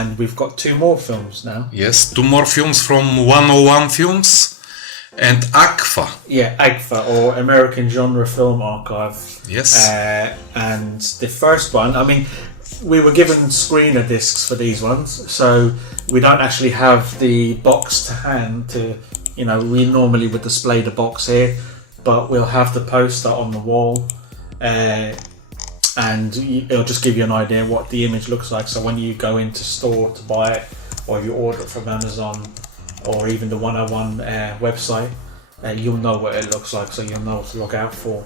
and we've got 2 more films now. Yes, 2 more films from 101 Films and AGFA. Yeah, AGFA, or American Genre Film Archive. Yes. And the first one, I mean, we were given screener discs for these ones, so we don't actually have the box to hand to, you know, we normally would display the box here, but we'll have the poster on the wall, and it'll just give you an idea what the image looks like. So when you go into store to buy it, or if you order it from Amazon, or even the 101 website, you'll know what it looks like, so you'll know what to look out for.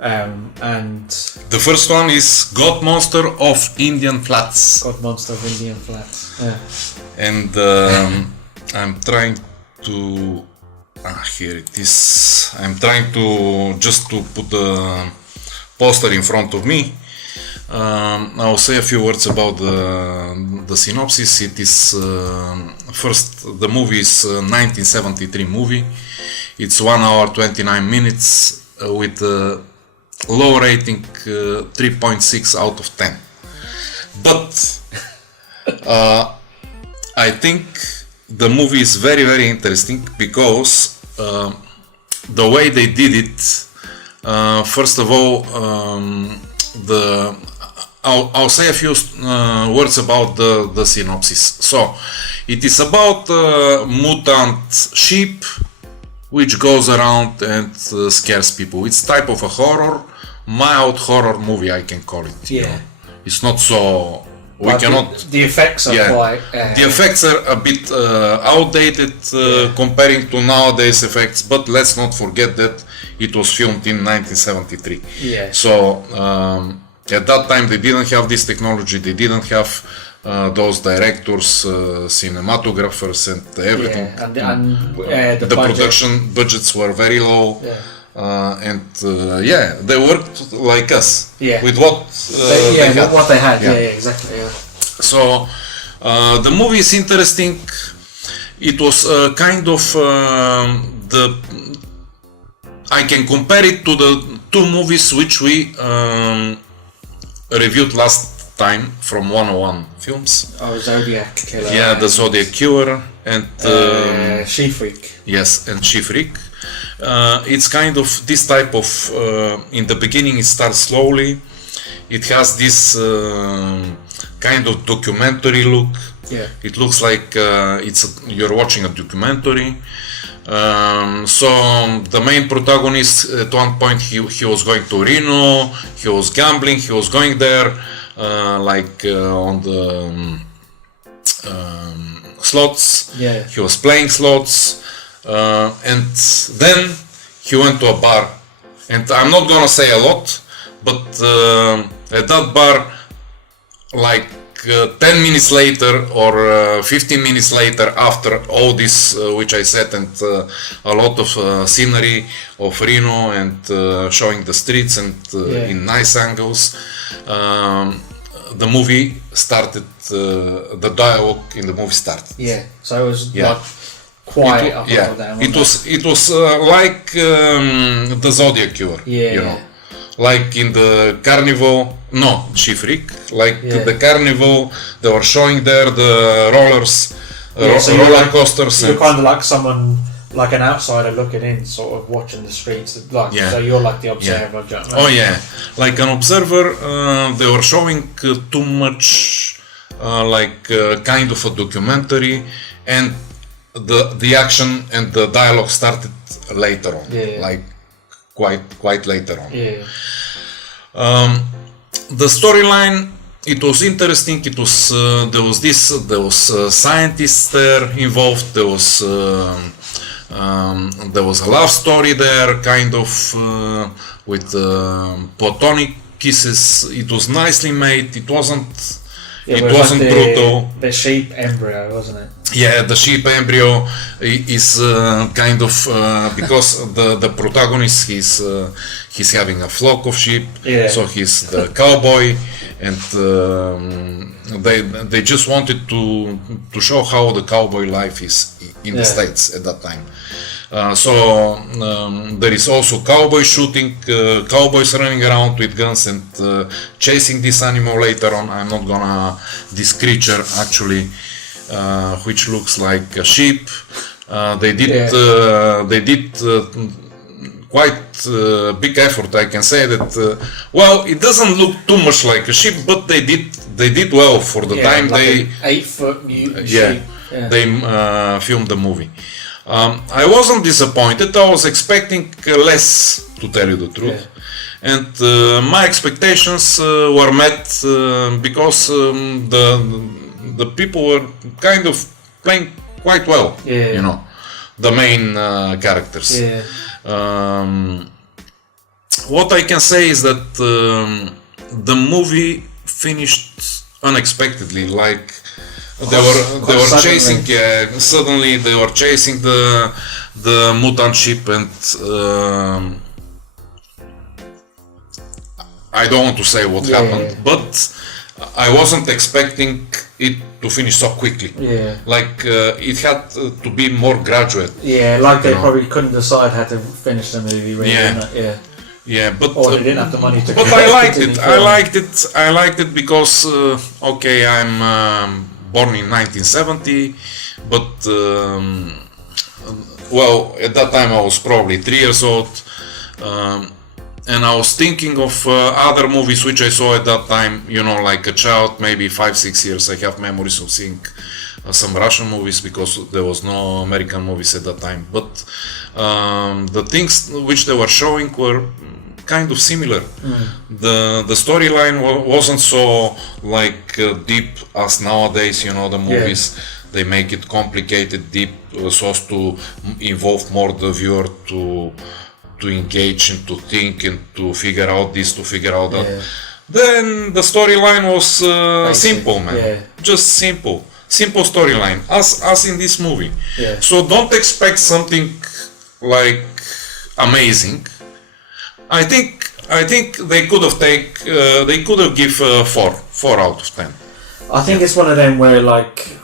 And the first one is Godmonster of Indian Flats. Godmonster of Indian Flats. Yeah. And I'm trying to... here it is. I'm trying to just to put the poster in front of me. I'll say a few words about the synopsis. It is first, the movie is 1973 movie. It's 1 hour 29 minutes with low rating 3.6 out of 10. But I think the movie is very, very interesting because the way they did it, first of all, I'll say a few words about the synopsis. So, it is about a mutant sheep which goes around and scares people. It's type of a horror, mild horror movie, I can call it. Yeah. You know? It's not so... We cannot... The effects are quite... The effects are a bit outdated comparing to nowadays effects, but let's not forget that it was filmed in 1973. Yeah. So, at that time they didn't have this technology, they didn't have those directors, cinematographers and everything. Yeah. And the production budgets were very low. Yeah. They worked like us with what they had. What they had. Yeah, exactly. Yeah. So the movie is interesting. It was kind of I can compare it to the 2 movies which we reviewed last time from 101 Films. Oh, Zodiac Killer. Yeah, the Zodiac Killer and She-Freak. Yes, and She-Freak. It's kind of this type of, in the beginning it starts slowly, it has this kind of documentary look. Yeah. It looks like you're watching a documentary. So the main protagonist, at one point he was going to Reno, he was gambling, he was going there on the slots. Yeah. He was playing slots. And then he went to a bar, and I'm not gonna say a lot, but at that bar, like 10 minutes later or 15 minutes later, after all this which I said, and a lot of scenery of Reno and showing the streets and in nice angles, the movie started, the dialogue in the movie started. Yeah, so it was like quiet up until then. It was like the Zodiac Killer, you know, like in the carnival. No, She-Freak, like the carnival. They were showing there the rollers, roller coasters. You're kind of like someone, like an outsider looking in, sort of watching the streets. Like, so you're like the observer. Oh yeah, like an observer. They were showing too much, kind of a documentary, and the action and the dialogue started later on, like quite later on. The storyline, it was interesting. It was there was scientists there involved. There was a love story there, kind of with platonic kisses. It was nicely made. It wasn't. It wasn't brutal. The sheep embryo, wasn't it? Yeah, the sheep embryo is kind of because the protagonist he's having a flock of sheep, so he's the cowboy, and they just wanted to show how the cowboy life is in the States at that time. There is also cowboy shooting, cowboys running around with guns and chasing this animal later on. I'm not gonna this creature actually, which looks like a sheep. They did quite big effort. I can say that. Well, it doesn't look too much like a sheep, but they did well for the time. Like they an 8-foot mutant sheep. Yeah. They filmed the movie. I wasn't disappointed. I was expecting less, to tell you the truth, and my expectations were met because the people were kind of playing quite well. You know, the main characters. What I can say is that the movie finished unexpectedly. Like they were chasing. Suddenly they were chasing the mutant sheep, and I don't want to say what happened, but I wasn't expecting it to finish so quickly. Like it had to be more graduate. Like they probably couldn't decide how to finish the movie. Really, but or they didn't have the money to. But I liked it. I liked it because okay, I'm born in 1970, but well, at that time I was probably 3 years old. And I was thinking of other movies which I saw at that time, you know, like a child, maybe 5-6 years. I have memories of seeing some Russian movies because there was no American movies at that time. But the things which they were showing were kind of similar. The storyline wasn't so like deep as nowadays, you know, the movies. They make it complicated, deep, so as to involve more the viewer to engage and to think and to figure out this, to figure out that. Then the storyline was simple, man. Just simple storyline, as in this movie. So don't expect something like amazing. I think they could have give 4 out of 10. I think it's one of them where, like,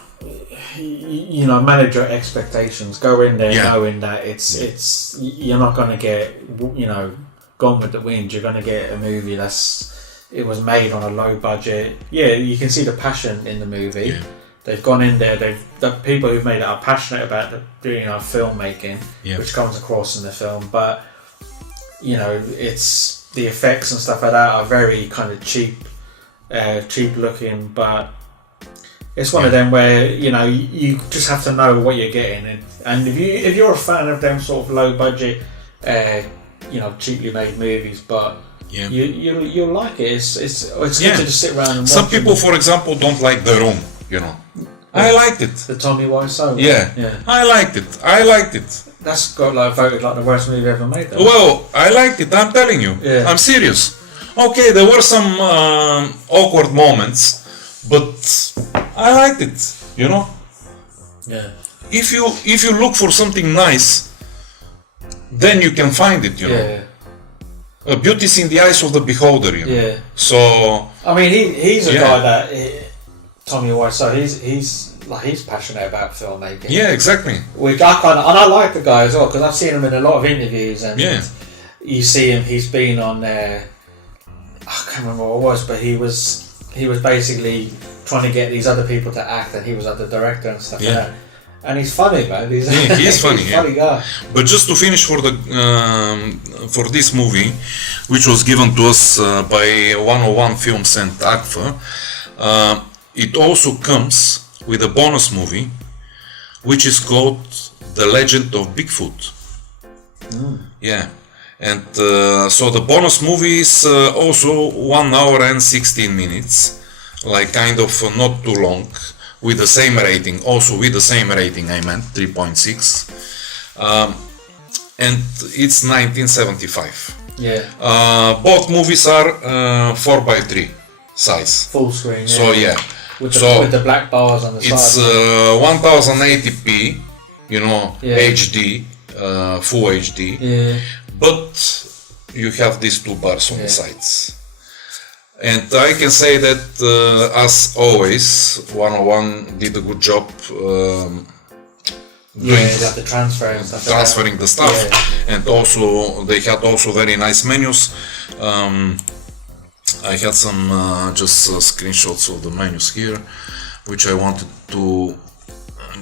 you know, manage your expectations. Go in there knowing that it's you're not going to get, you know, Gone with the Wind. You're going to get a movie it was made on a low budget. You can see the passion in the movie. They've gone in there. The people who've made it are passionate about doing filmmaking, which comes across in the film. But you know, it's the effects and stuff like that are very kind of cheap looking, but it's one of them where, you know, you just have to know what you're getting, and if you're a fan of them sort of low budget, you know, cheaply made movies, but you'll like it. It's good to just sit around and watch. Some people, for example, don't like The Room, you know. I liked it. The Tommy Wiseau. I liked it. That's got voted like the worst movie ever made, though. Well, I liked it. I'm telling you. I'm serious. Okay, there were some awkward moments, but I liked it. You know. If you look for something nice, then you can find it. You know. Beauty is in the eyes of the beholder. You know. So. I mean, he's a guy that. Tommy Wiseau, he's passionate about filmmaking. Yeah, exactly. Which I like the guy as well, because I've seen him in a lot of interviews, and you see him. He's been on I can't remember what it was, but he was basically trying to get these other people to act, and he was like the director and stuff like that. And he's funny, man. He's funny. He's a funny guy. But just to finish for this movie, which was given to us by 101 Films and AGFA. It also comes with a bonus movie, which is called The Legend of Bigfoot. And so the bonus movie is also 1 hour and 16 minutes, like kind of not too long, with the same rating. Also with the same rating, I meant 3.6, and it's 1975. Both movies are 4:3 size, full screen. So with the black bars on the side. It's 1080p, you know, HD, full HD, but you have these 2 bars on the sides. And I can say that, as always, 101 did a good job like the transfer and stuff. Transferring the stuff, and also they had also very nice menus. I had some just screenshots of the menus here, which I wanted to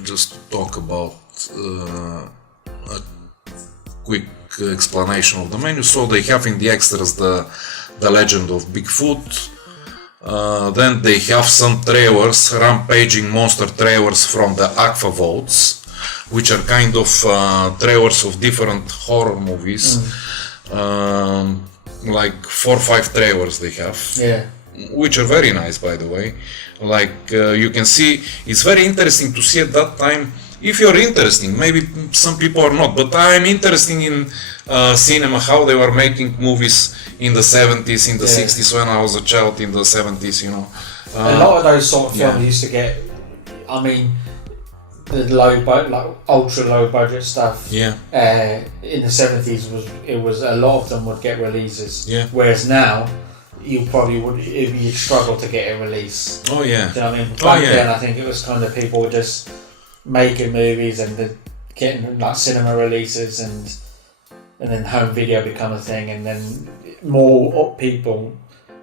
just talk about. A quick explanation of the menu. So they have in the extras the legend of Bigfoot. Then they have some trailers, rampaging monster trailers from the AGFA vaults, which are kind of trailers of different horror movies. Like 4 or 5 trailers they have, which are very nice, by the way. Like you can see, it's very interesting to see at that time. If you're interested, maybe some people are not, but I'm interested in cinema, how they were making movies in the 70s, in the 60s, when I was a child, in the 70s, you know. A lot of those sort of films used to get, I mean, the like ultra low budget stuff. In the 70s was a lot of them would get releases. Whereas now, you probably you'd struggle to get a release. Do you know what I mean? Back then, I think it was kind of people were just making movies and getting like cinema releases, and then home video become a thing, and then more people,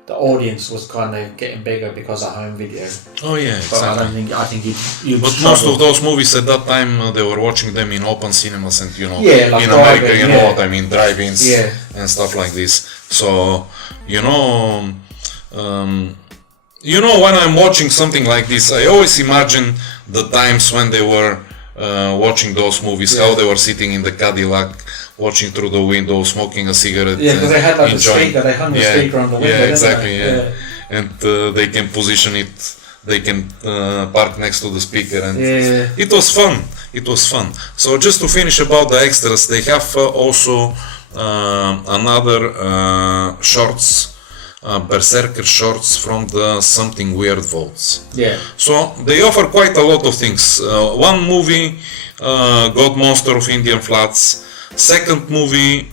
the audience was kind of getting bigger because of home video. Exactly. I think you. But most of those movies at that time, they were watching them in open cinemas, and you know, like in America, you know what I mean, drive-ins and stuff like this. So you know, when I'm watching something like this, I always imagine the times when they were watching those movies, how they were sitting in the Cadillac, watching through the window, smoking a cigarette. Because they had like the speaker, they hung the speaker on the window. Exactly. And they can position it, they can park next to the speaker, and it was fun. It was fun. So just to finish about the extras, they have also another shorts. Berserker shorts from the Something Weird vaults. So they offer quite a lot of things. One movie, Godmonster of Indian Flats. Second movie,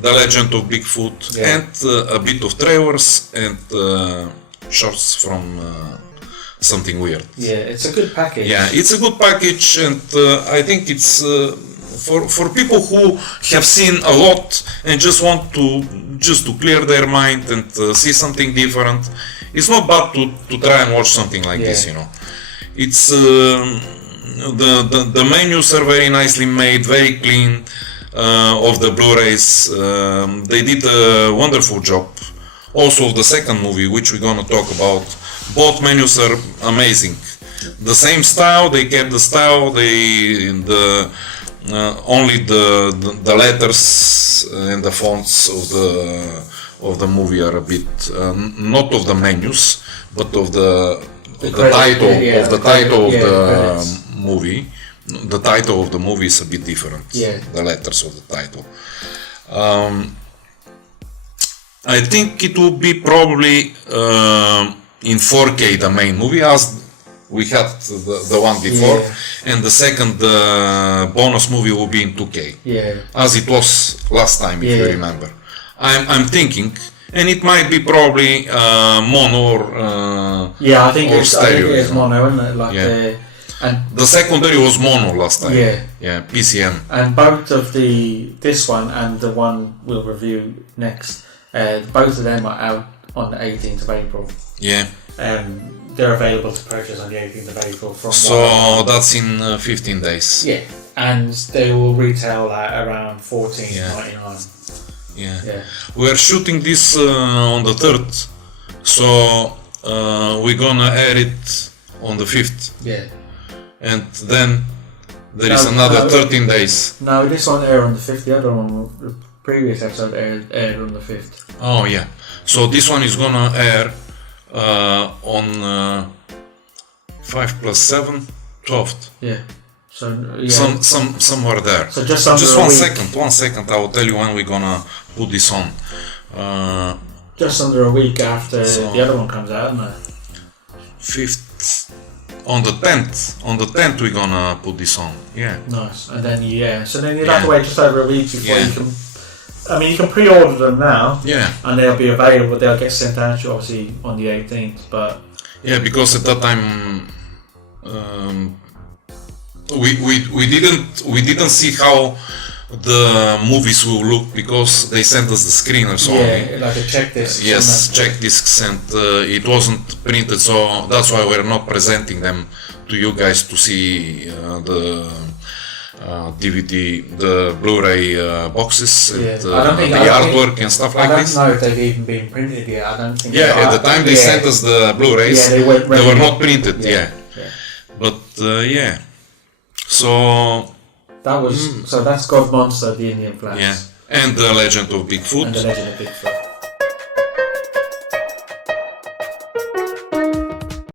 The Legend of Bigfoot, and a bit of trailers and shorts from Something Weird. It's a good package. It's a good package, and I think it's for people who have seen a lot and just want to clear their mind and see something different. It's not bad to try and watch something like this, you know. It's the menus are very nicely made, very clean. Of the Blu-rays, they did a wonderful job. Also, the second movie, which we're gonna talk about, both menus are amazing. The same style, they kept the style. Only the letters and the fonts of the movie are a bit not of the menus, but of the title of the movie. The title of the movie is a bit different. The letters of the title. I think it will be probably in 4K the main movie, as we had the one before, and the second bonus movie will be in 2K, as it was last time, if you remember. I'm thinking, and it might be probably mono or I think or stereo. I think it's mono, isn't it? Like and the secondary was mono last time. PCM. And both of this one and the one we'll review next, both of them are out on the 18th of April. They're available to purchase on the 18th of April. So that's in 15 days. And they will retail at around $14.99. We are shooting this on the 3rd, so we're gonna air it on the 5th. And then there is another 13 days. No, this one aired on the 5th. The other one, the previous episode aired on the 5th. So this one is gonna air on 5 plus 7, 12th. So somewhere there. So just under just a one week. One second. I will tell you when we're gonna put this on. Just under a week after the other one comes out, isn't it? 5th. On the 10th we're gonna put this on. Nice. And then so then you'd have to wait just over a week before you can. I mean, you can pre-order them now. And they'll be available. They'll get sent out to you obviously on the 18th, but. Because at that time, we didn't see how the movies will look because they sent us the screeners only. Yeah, like a check disc. Yes, check discs, and it wasn't printed, so that's why we're not presenting them to you guys to see the DVD, the Blu-ray boxes and the artwork and stuff like this. I don't know if they've even been printed yet. I don't think. Yeah, at the time they sent us the Blu-rays, they were not printed. Yeah. But yeah, so that was so that's Godmonster of the Indian Flats. Yeah, and the Legend of Bigfoot. And the Legend of Bigfoot.